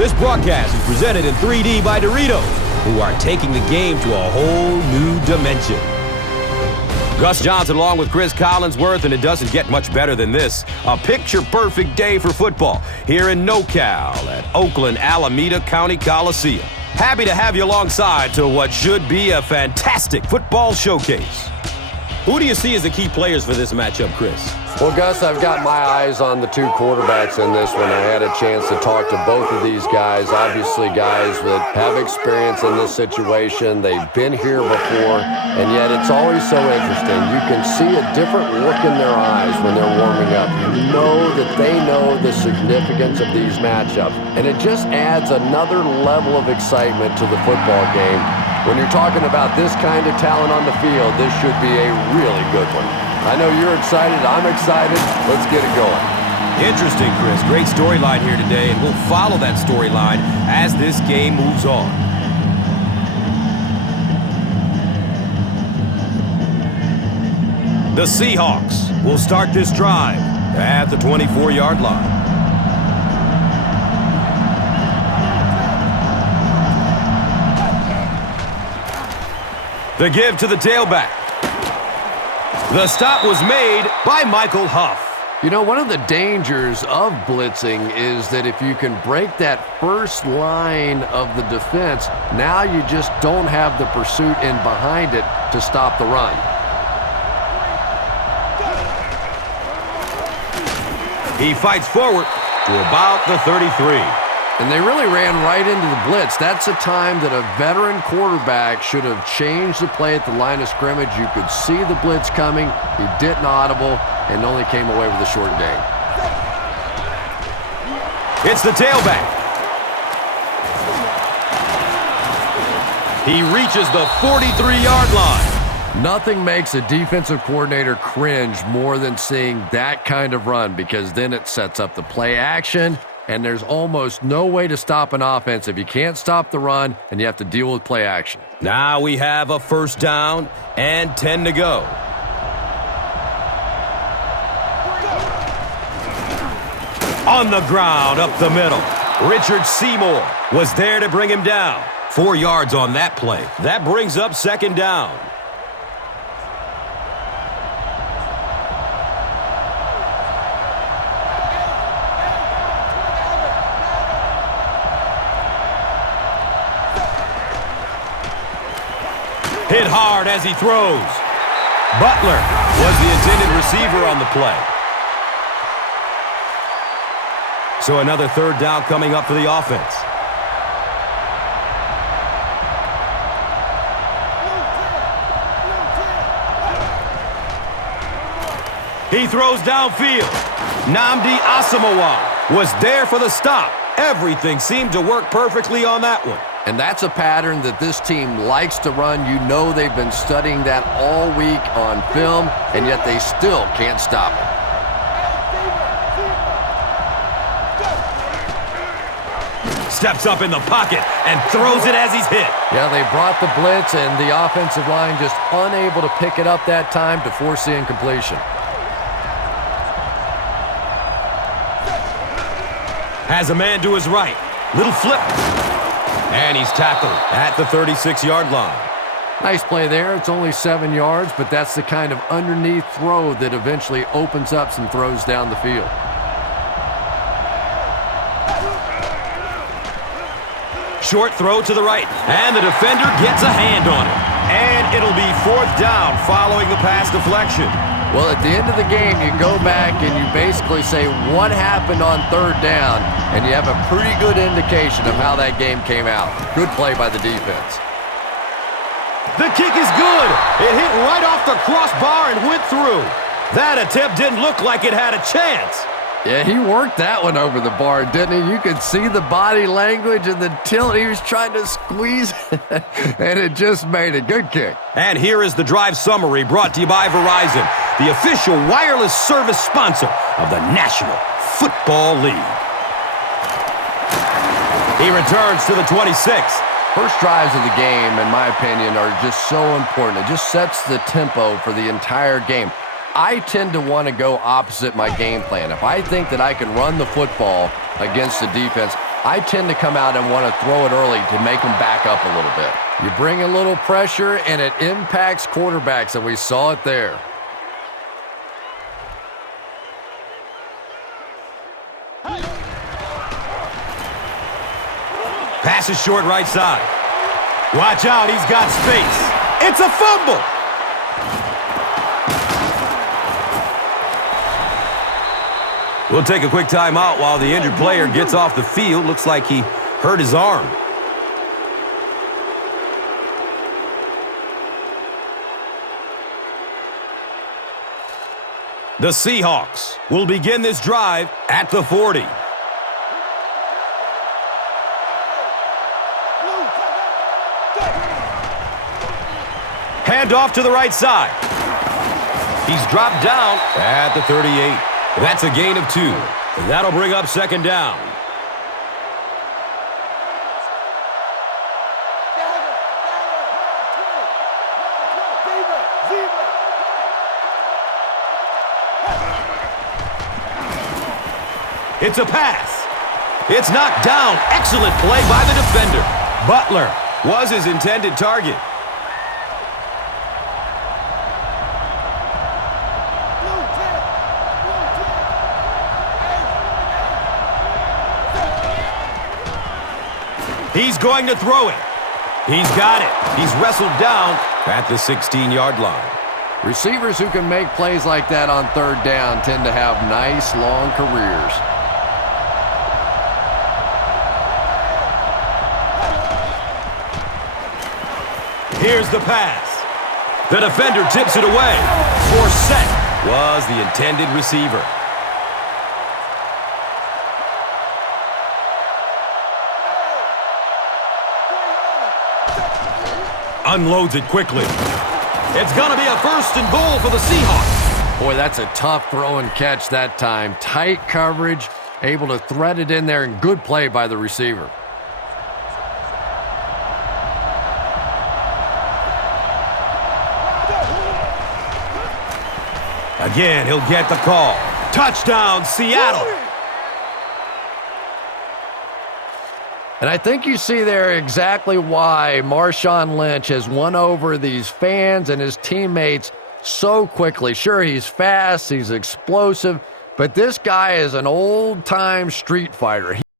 This broadcast is presented in 3D by Doritos, who are taking the game to a whole new dimension. Gus Johnson along with Chris Collinsworth, and it doesn't get much better than this. A picture-perfect day for football here in NoCal at Oakland Alameda County Coliseum. Happy to have you alongside to what should be a fantastic football showcase. Who do you see as the key players for this matchup, Chris? Well, Gus, I've got my eyes on the two quarterbacks in this one. I had a chance to talk to both of these guys, obviously guys that have experience in this situation. They've been here before, and yet it's always so interesting. You can see a different look in their eyes when they're warming up. You know that they know the significance of these matchups, and it just adds another level of excitement to the football game. When you're talking about this kind of talent on the field, this should be a really good one. I know you're excited. I'm excited. Let's get it going. Interesting, Chris. Great storyline here today, and we'll follow that storyline as this game moves on. The Seahawks will start this drive at the 24-yard line. The give to the tailback. The stop was made by Michael Huff. You know, one of the dangers of blitzing is that if you can break that first line of the defense, now you just don't have the pursuit in behind it to stop the run. He fights forward to about the 33. And they really ran right into the blitz. That's a time that a veteran quarterback should have changed the play at the line of scrimmage. You could see the blitz coming. He didn't audible and only came away with a short gain. It's the tailback. He reaches the 43-yard line. Nothing makes a defensive coordinator cringe more than seeing that kind of run, because then it sets up the play action. And there's almost no way to stop an offense if you can't stop the run and you have to deal with play action. Now we have a first down and 10 to go. On the ground, up the middle. Richard Seymour was there to bring him down. 4 yards on that play. That brings up second down. Hit hard as he throws. Butler was the intended receiver on the play. So another third down coming up for the offense. He throws downfield. Nnamdi Asomugha was there for the stop. Everything seemed to work perfectly on that one. And that's a pattern that this team likes to run. You know they've been studying that all week on film, and yet they still can't stop it. Steps up in the pocket and throws it as he's hit. Yeah, they brought the blitz, and the offensive line just unable to pick it up that time to force the incompletion. Has a man to his right. Little flip. And he's tackled at the 36-yard line. Nice play there. It's only 7 yards, but that's the kind of underneath throw that eventually opens up some throws down the field. Short throw to the right, and the defender gets a hand on it. And it'll be fourth down following the pass deflection. Well, at the end of the game, you go back and you basically say what happened on third down, and you have a pretty good indication of how that game came out. Good play by the defense. The kick is good. It hit right off the crossbar and went through. That attempt didn't look like it had a chance. Yeah, he worked that one over the bar, didn't he? You could see the body language and the tilt. He was trying to squeeze, and it just made a good kick. And here is the drive summary brought to you by Verizon, the official wireless service sponsor of the National Football League. He returns to the 26. First drives of the game, in my opinion, are just so important. It just sets the tempo for the entire game. I tend to want to go opposite my game plan. If I think that I can run the football against the defense, I tend to come out and want to throw it early to make them back up a little bit. You bring a little pressure, and it impacts quarterbacks, and we saw it there. Pass is short right side. Watch out, he's got space. It's a fumble. We'll take a quick timeout while the injured player gets off the field. Looks like he hurt his arm. The Seahawks will begin this drive at the 40. Hand off to the right side. He's dropped down at the 38. That's a gain of 2. And that'll bring up second down. It's a pass. It's knocked down. Excellent play by the defender. Butler was his intended target. He's going to throw it. He's got it. He's wrestled down at the 16-yard line. Receivers who can make plays like that on third down tend to have nice, long careers. Here's the pass. The defender tips it away. Forsett was the intended receiver. Unloads it quickly. It's going to be a first and goal for the Seahawks. Boy, that's a tough throw and catch that time. Tight coverage, able to thread it in there, and good play by the receiver. Again, he'll get the call. Touchdown, Seattle. And I think you see there exactly why Marshawn Lynch has won over these fans and his teammates so quickly. Sure, he's fast, he's explosive, but this guy is an old-time street fighter.